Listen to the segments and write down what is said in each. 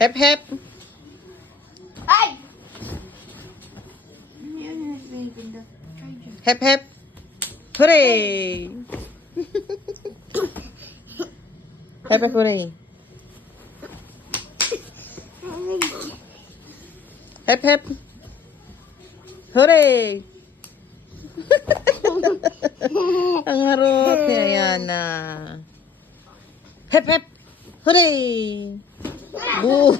Hep hep. Ay! Hep hep. Hooray! Hep hep hooray. Hep hep. Hooray! Ang harot ni Ayana. Hep hep. Hooray! Boo!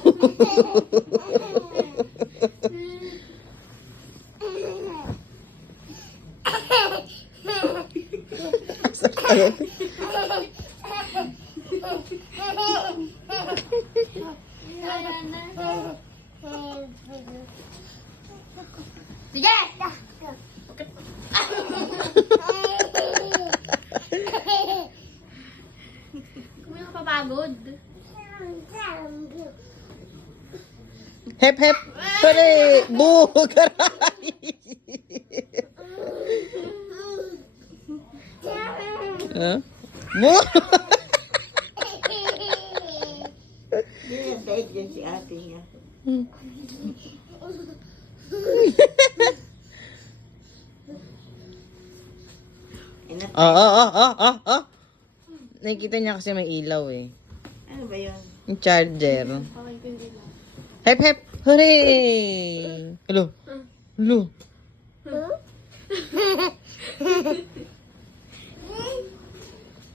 Sige! Kung may kapapagod. Hep hep. Hooray! Boo! Karay! Huh? Boo! Dahil dyan si ate niya. Nakikita niya kasi may ilaw eh. Ano ba yun? Yung charger. Okay, pwede lang. Hep hep. Hooray! Hello. Hello.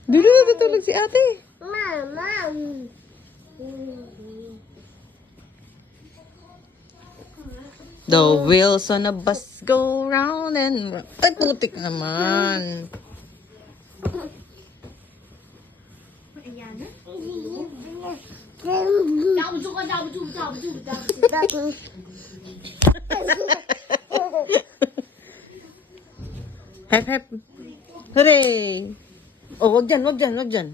Dulo, natutulog si ate. Mama! The wheels on a bus go round and round. Ay, putik naman. Ayan na. Dabuju ka, dabuju, dabuju, dabuju. Hep hep. Hooray! Oh, wag dyan, wag dyan, wag dyan.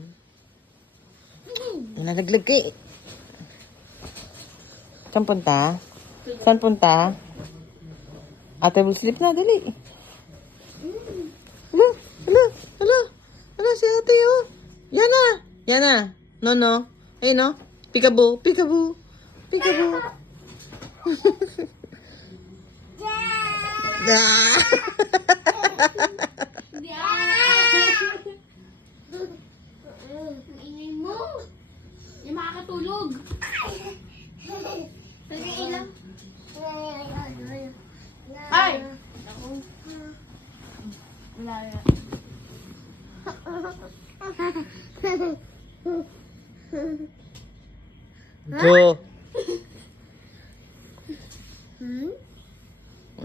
Nalaglag ka eh. Saan punta? Saan punta? Ate will sleep na, dali. Hala, hala, hala. Hala si ate oh. Yana, Yana. No, no. Ayun no. Peekaboo, peekaboo. Peekaboo. Ah. Hindi Ang ingay mo. Yung makakatulog. Sige ilang. Ay! Ako. Wala yan. Go.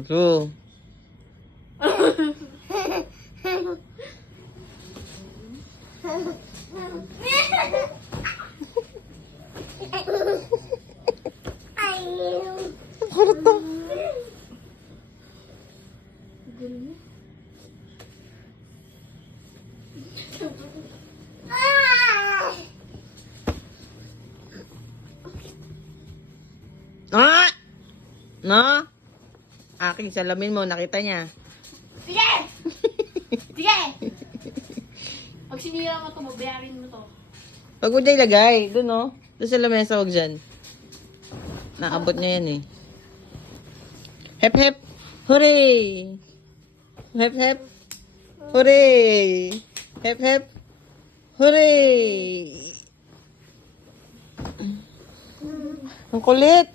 Go. Harap na. Ah! No? Aking salamin mo, nakita niya. Sige! Sige! Pag sinira mo to, mabayarin mo to. Huwag mo dyan ilagay. Doon, no? Doon sa lamesa, huwag dyan. Naabot niya yan, eh. Hep, hep. Hooray! Hep, hep. Hooray! Hep, hep. Hooray! Ang kulit.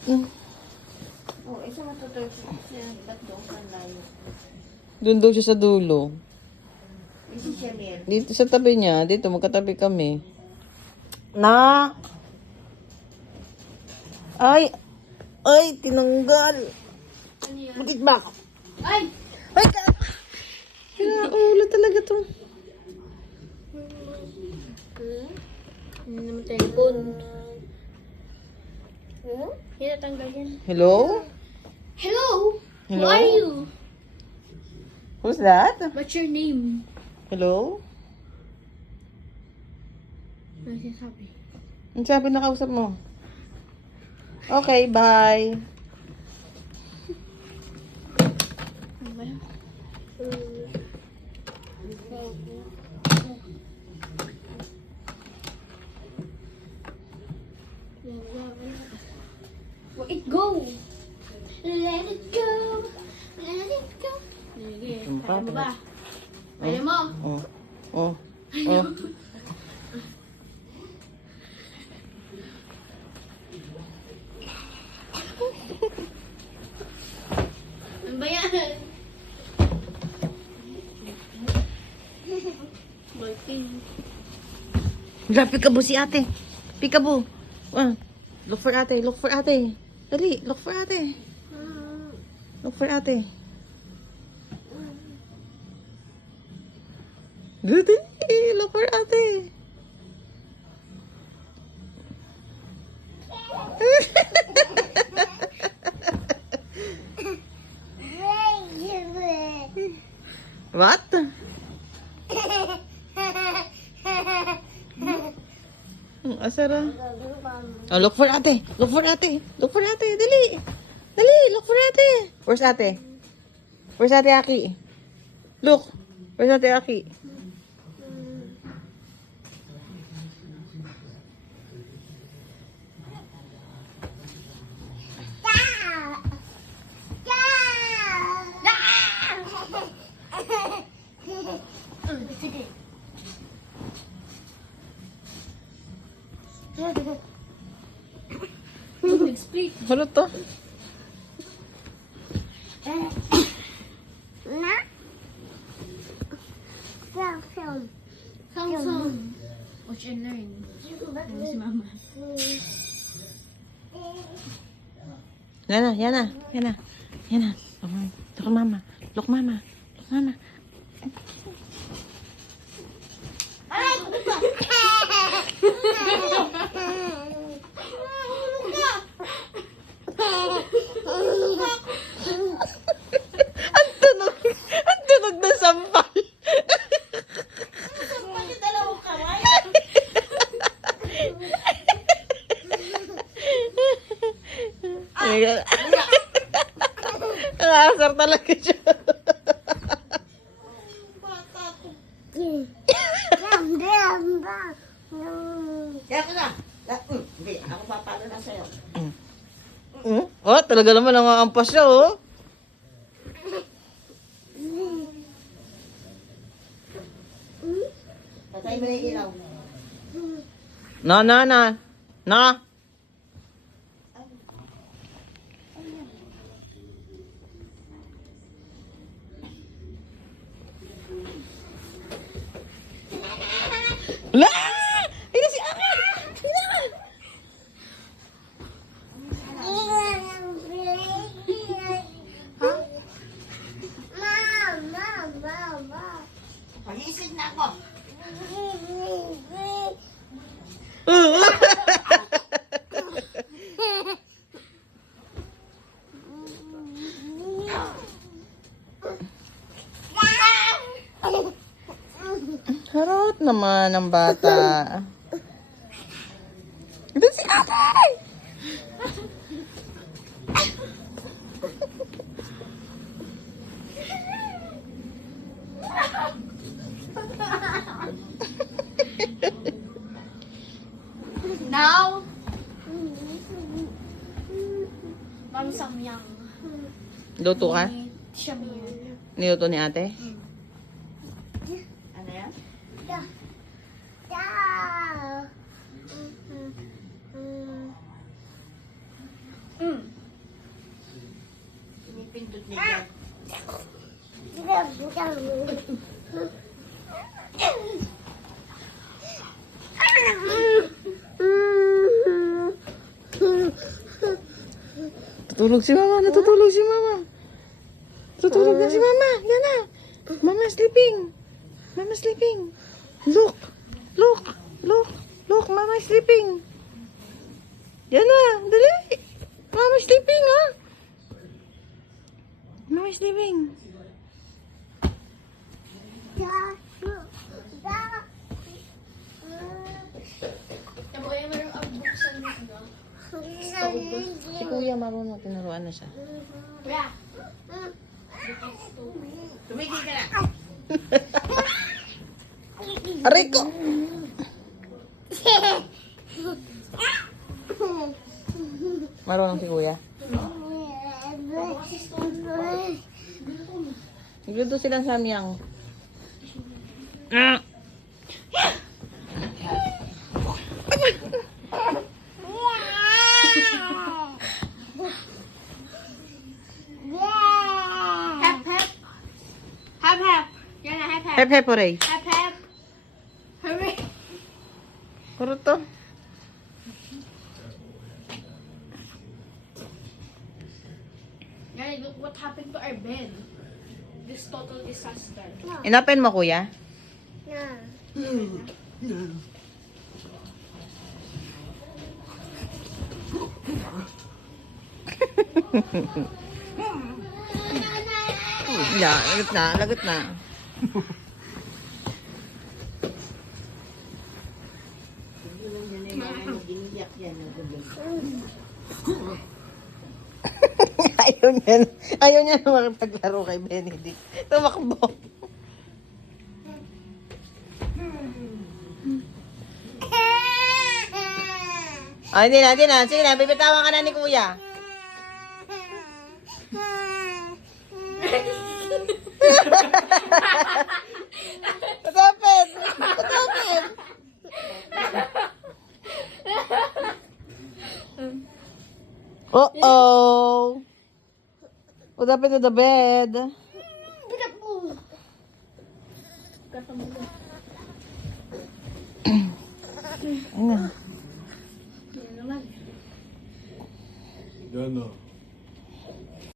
Oh, isa matutulog siya. Ba't doon ka layo? Doon daw siya sa dulo. Si Shamir. Dito sa tabi niya. Dito, magkatabi kami. Na! Ay! Ay, tinanggal. Ano yan? Bakit ba? Ay! Ay, ka! Ulo talaga to. Ano naman telepon? Hinatanggal yan. Hello? Hello? Hello? Who are you? Who's that? What's your name? Hello? Ano sinasabi? Ang sabi na kausap mo? Okay, bye. Ano ba yan? pa. Ano ba? Ayaw mo? Oh. Oh. Oh. Ano ba yan? Balting. Wala, peekaboo si ate. Peekaboo. Ah, look for ate. Look for ate. Dali, look for ate. Look for ate. Good. Look for ate. What? Ang asara. Oh, look for ate. Look for ate. Look for ate. Dali. Dali, look for ate. Where's ate? Where's ate Aki? Look. Where's ate Aki? Sige. Nag-split. Ano to? Samsung. Watch and learn. Ano si mama? Yana, Yana, Yana. Yana. Look mama. Look mama. Look mama. Ang tunog ng sampal. Nakasar talaga siya. Kaya ka na. Hindi, ako papalo na sa'yo. Oh, talaga naman nangangampas siya, oh. Patay mo na yung ilaw. Na. La! Ito si Aki! Pag-iisip na ako. Harot naman ang bata. Ito si Ate! Now, Ma'am Samyang. Luto ka? Shamir. Niluto ni ate? Ano yan? Pinipindot niya. Natutulog si mama. Tutulog na si mama. Yan na. Mama sleeping. Look. Mama sleeping. Yan na. Dali. Mama sleeping, ha? Mama sleeping. Tabo ay mayroong agbuksan mo, no? Si kuya marunong tinuruan na siya. Kuya. Tumigil ka na. Aray ko! Marunong si kuya. Nagluto silang samyang. Ah! Hep hep. Hep hep. Yan na, hep hep. Hep hep, Horay. Hep hep. Hurry. Puro to. Guys, look what happened to our bed. This total disaster. Inopen mo, kuya? Ya, lagot na, lagot na. Ayaw niya na makipaglaro kay Benedict. Tumakbo. Ay, hindi na, hindi na. Sige na, bibitawan ka na ni kuya. What happened? What happened? Uh-oh. What happened to the bed? Ano? Yan naman. Gano.